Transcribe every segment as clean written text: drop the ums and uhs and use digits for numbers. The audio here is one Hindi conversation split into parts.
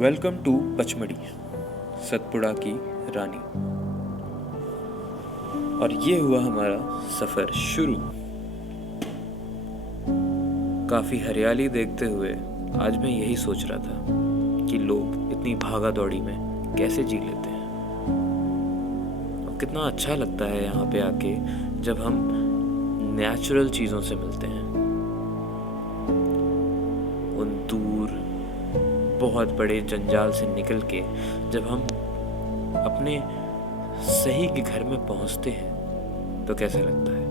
वेलकम टू पचमढ़ी, सतपुड़ा की रानी। और ये हुआ हमारा सफ़र शुरू। काफ़ी हरियाली देखते हुए आज मैं यही सोच रहा था कि लोग इतनी भागा दौड़ी में कैसे जी लेते हैं। और कितना अच्छा लगता है यहाँ पे आके जब हम नेचुरल चीज़ों से मिलते हैं। उन दूर बहुत बड़े जंजाल से निकल के जब हम अपने सही के घर में पहुंचते हैं तो कैसा लगता है।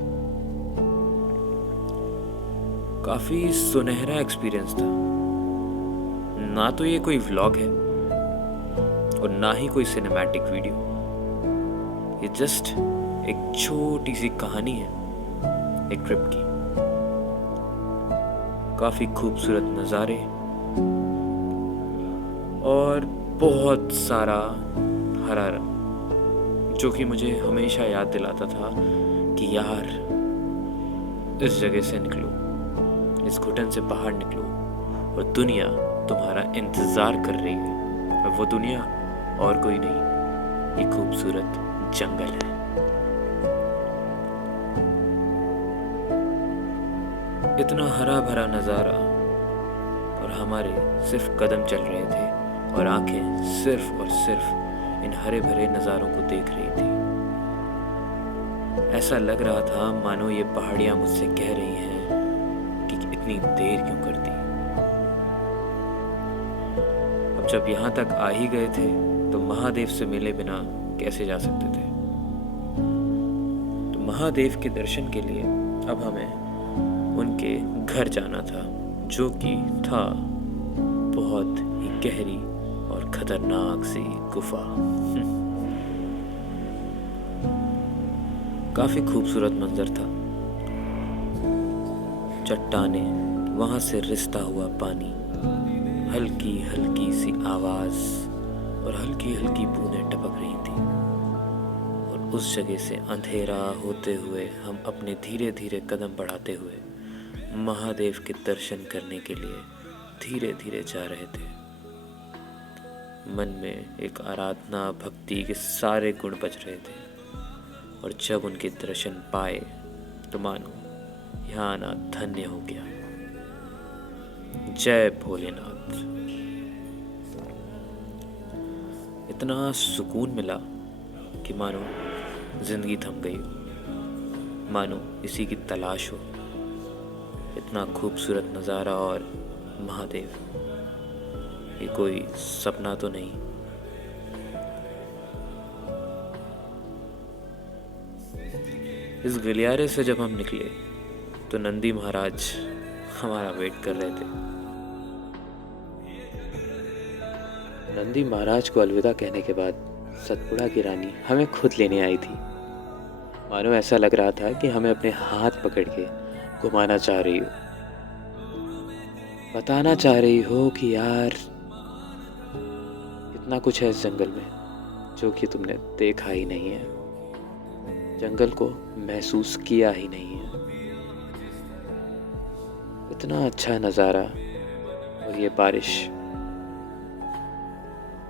काफी सुनहरा एक्सपीरियंस था। ना तो ये कोई व्लॉग है और ना ही कोई सिनेमैटिक वीडियो, ये जस्ट एक छोटी सी कहानी है एक ट्रिप की। काफी खूबसूरत नज़ारे और बहुत सारा हरा रंग, जो कि मुझे हमेशा याद दिलाता था कि यार इस जगह से निकलो, इस घुटन से बाहर निकलो और दुनिया तुम्हारा इंतज़ार कर रही है। और वो दुनिया और कोई नहीं, ये खूबसूरत जंगल है। इतना हरा भरा नज़ारा और हमारे सिर्फ कदम चल रहे थे और आंखें सिर्फ और सिर्फ इन हरे भरे नज़ारों को देख रही थी। ऐसा लग रहा था मानो ये पहाड़ियां मुझसे कह रही हैं कि इतनी देर क्यों कर दी। अब जब यहाँ तक आ ही गए थे तो महादेव से मिले बिना कैसे जा सकते थे। तो महादेव के दर्शन के लिए अब हमें उनके घर जाना था, जो कि था बहुत ही गहरी और खतरनाक सी गुफा। काफी खूबसूरत मंजर था। चट्टाने, वहां से रिसता हुआ पानी, हल्की हल्की सी आवाज और हल्की हल्की बूंदें टपक रही थी। और उस जगह से अंधेरा होते हुए हम अपने धीरे धीरे कदम बढ़ाते हुए महादेव के दर्शन करने के लिए धीरे धीरे जा रहे थे। मन में एक आराधना भक्ति के सारे गुण बज रहे थे। और जब उनके दर्शन पाए तो मानो यहाँ आना धन्य हो गया। जय भोलेनाथ। इतना सुकून मिला कि मानो जिंदगी थम गई हो, मानो इसी की तलाश हो। इतना खूबसूरत नज़ारा और महादेव, ये कोई सपना तो नहीं। इस गलियारे से जब हम निकले तो नंदी महाराज हमारा वेट कर रहे थे। नंदी महाराज को अलविदा कहने के बाद सतपुड़ा की रानी हमें खुद लेने आई थी। मानो ऐसा लग रहा था कि हमें अपने हाथ पकड़ के घुमाना चाह रही हो, बताना चाह रही हो कि यार इतना कुछ है इस जंगल में जो कि तुमने देखा ही नहीं है, जंगल को महसूस किया ही नहीं है। इतना अच्छा नज़ारा और ये बारिश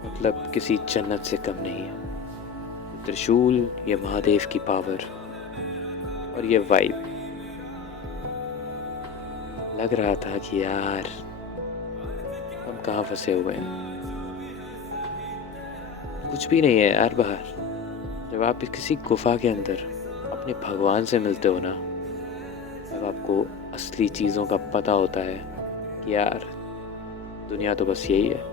मतलब किसी जन्नत से कम नहीं है। त्रिशूल, ये महादेव की पावर और ये वाइब, लग रहा था कि यार हम कहाँ फंसे हुए हैं। कुछ भी नहीं है यार बाहर। जब आप किसी गुफा के अंदर अपने भगवान से मिलते हो ना, जब आपको असली चीज़ों का पता होता है कि यार दुनिया तो बस यही है।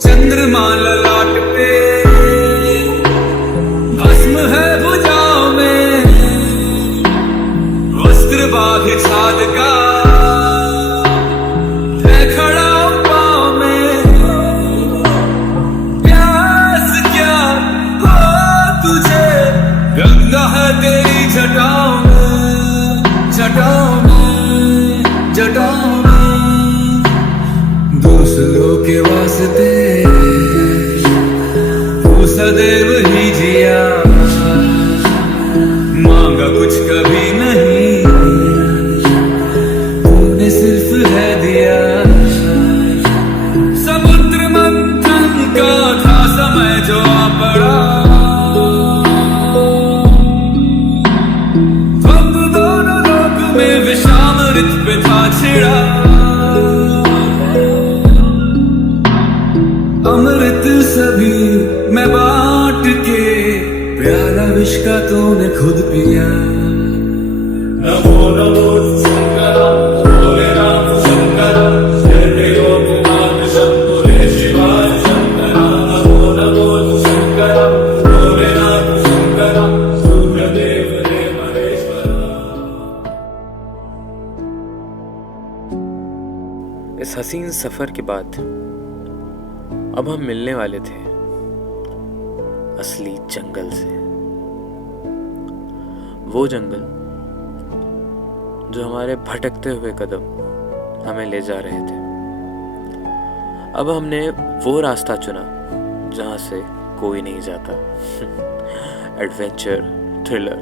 चंद्रमा ललाट पे भस्म है भुजाओं में, वस्त्र बाघ छाल का है खड़ा पाँव में। प्यास क्या दूसरों के वास्ते तू सदैव ही जिया, मांगा कुछ कभी नहीं, तूने सिर्फ है दिया। समुद्र मंथन का था समय जो आ पड़ा, हम दोनों लोक में विषामृत पे था छिड़ा। अमृत सभी मैं बांट के, प्याला विष का तूने खुद पिया। नमो नमो शंकरा, भोले राम शंकरा, जय लोकनाथ शंभुरे शिवाय शंकरा। नमो नमो शंकरा, भोले राम शंकरा, सूर्यदेव रे महेश्वरा। इस हसीन सफर के बाद अब हम मिलने वाले थे असली जंगल से। वो जंगल जो हमारे भटकते हुए कदम हमें ले जा रहे थे। अब हमने वो रास्ता चुना जहां से कोई नहीं जाता। एडवेंचर, थ्रिलर,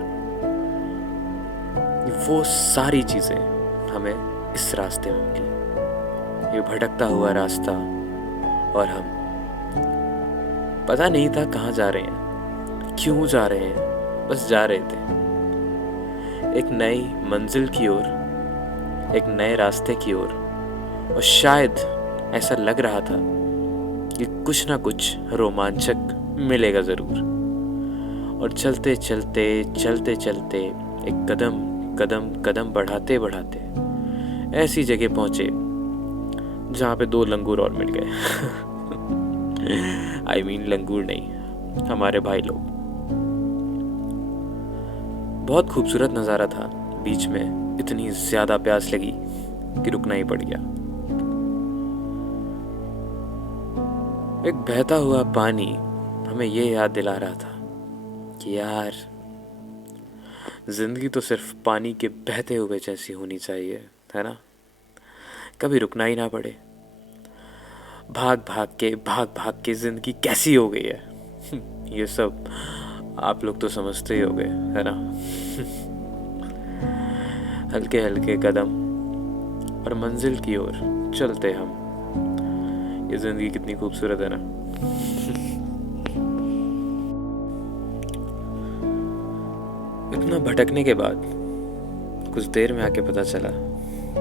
वो सारी चीजें हमें इस रास्ते में मिली। ये भटकता हुआ रास्ता और हम, पता नहीं था कहाँ जा रहे हैं, क्यों जा रहे हैं, बस जा रहे थे एक नई मंजिल की ओर, एक नए रास्ते की ओर। और शायद ऐसा लग रहा था कि कुछ ना कुछ रोमांचक मिलेगा जरूर। और चलते चलते चलते चलते एक कदम कदम कदम बढ़ाते बढ़ाते ऐसी जगह पहुंचे जहाँ पे 2 लंगूर और मिल गए। I mean लंगूर नहीं, हमारे भाई लोग। बहुत खूबसूरत नज़ारा था। बीच में इतनी ज्यादा प्यास लगी कि रुकना ही पड़ गया। एक बहता हुआ पानी हमें ये याद दिला रहा था कि यार, जिंदगी तो सिर्फ पानी के बहते हुए जैसी होनी चाहिए, है ना। कभी रुकना ही ना पड़े। भाग भाग के जिंदगी कैसी हो गई है। ये सब आप लोग तो समझते ही होंगे, है ना। हल्के हल्के कदम और मंजिल की ओर चलते हम। ये जिंदगी कितनी खूबसूरत है ना। इतना भटकने के बाद कुछ देर में आके पता चला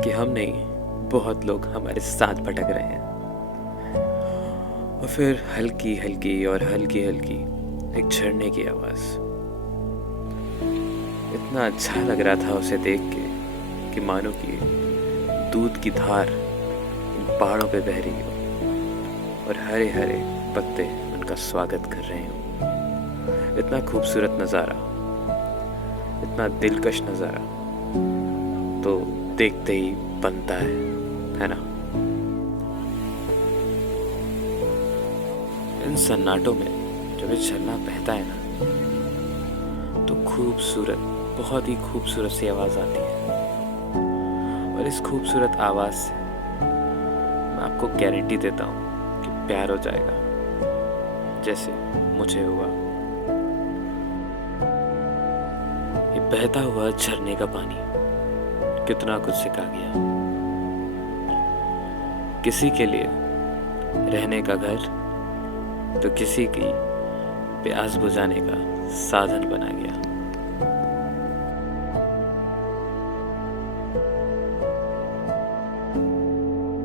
कि हम नहीं, बहुत लोग हमारे साथ भटक रहे हैं। और फिर हल्की हल्की एक झरने की आवाज। इतना अच्छा लग रहा था उसे देख के कि मानो कि दूध की धार इन पहाड़ों पे बह रही हो और हरे हरे पत्ते उनका स्वागत कर रहे हो। इतना खूबसूरत नज़ारा, इतना दिलकश नज़ारा तो देखते ही बनता है ना। इन सन्नाटों में जब ये झरना बहता है ना, तो खूबसूरत, बहुत ही खूबसूरत सी आवाज़ आती है। और इस खूबसूरत आवाज़ से मैं आपको गारंटी देता हूँ कि प्यार हो जाएगा, जैसे मुझे हुआ। ये बहता हुआ झरने का पानी कितना कुछ सिखा गया। किसी के लिए रहने का घर तो किसी की प्यास बुझाने का साधन बना गया।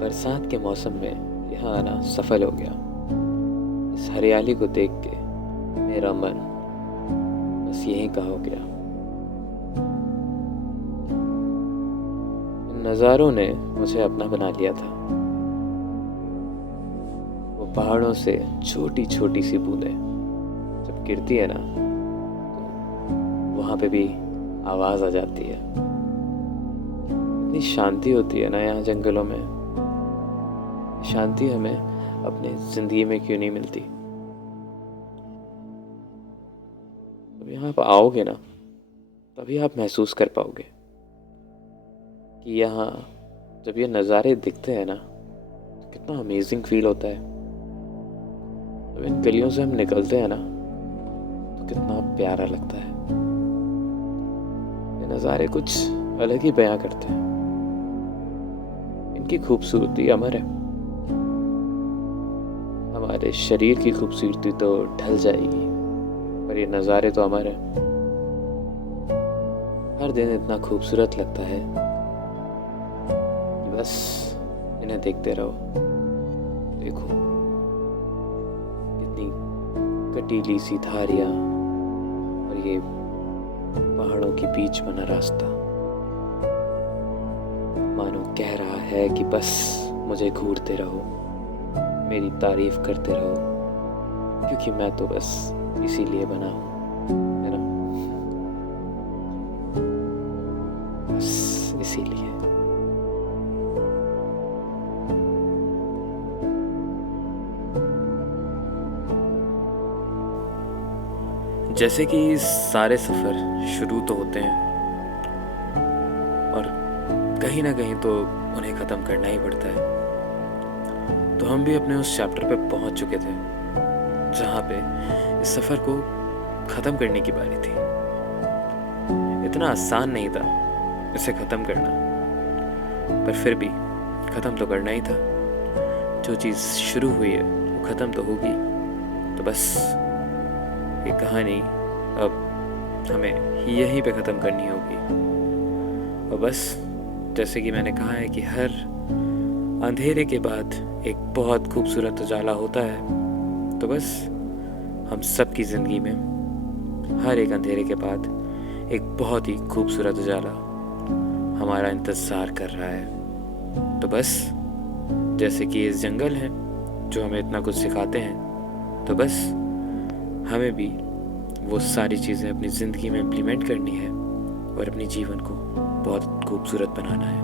बरसात के मौसम में यहाँ आना सफल हो गया। इस हरियाली को देख के मेरा मन बस यहीं का हो गया। इन नज़ारों ने मुझे अपना बना लिया था। वो पहाड़ों से छोटी छोटी सी बूंदें जब गिरती है ना, तो वहाँ पे भी आवाज़ आ जाती है। इतनी शांति होती है ना यहाँ जंगलों में। शांति हमें अपने ज़िंदगी में क्यों नहीं मिलती। जब यहाँ पर आओगे ना, तभी आप महसूस कर पाओगे कि यहाँ जब ये नज़ारे दिखते हैं ना, कितना अमेजिंग फील होता है जब इन गलियों से हम निकलते हैं ना, तो कितना प्यारा लगता है। ये नज़ारे कुछ अलग ही बयां करते हैं। इनकी खूबसूरती अमर है। हमारे शरीर की खूबसूरती तो ढल जाएगी, पर ये नज़ारे तो अमर है। हर दिन इतना खूबसूरत लगता है कि बस इन्हें देखते रहो। देखो कितनी कटीली सी धारियां और ये पहाड़ों के बीच बना रास्ता मानो कह रहा है कि बस मुझे घूरते रहो, मेरी तारीफ करते रहो, क्योंकि मैं तो बस इसीलिए बना हूँ, है ना? बस इसीलिए। जैसे कि सारे सफ़र शुरू तो होते हैं और कहीं ना कहीं तो उन्हें ख़त्म करना ही पड़ता है। तो हम भी अपने उस चैप्टर पे पहुंच चुके थे जहाँ पे इस सफ़र को ख़त्म करने की बारी थी। इतना आसान नहीं था इसे ख़त्म करना, पर फिर भी ख़त्म तो करना ही था। जो चीज़ शुरू हुई है वो ख़त्म तो होगी। तो बस ये कहानी अब हमें यहीं पे ख़त्म करनी होगी। और बस जैसे कि मैंने कहा है कि हर अंधेरे के बाद एक बहुत खूबसूरत उजाला होता है, तो बस हम सब की ज़िंदगी में हर एक अंधेरे के बाद एक बहुत ही खूबसूरत उजाला हमारा इंतज़ार कर रहा है। तो बस जैसे कि इस जंगल है जो हमें इतना कुछ सिखाते हैं, तो बस हमें भी वो सारी चीज़ें अपनी ज़िंदगी में इम्प्लीमेंट करनी है और अपने जीवन को बहुत खूबसूरत बनाना है।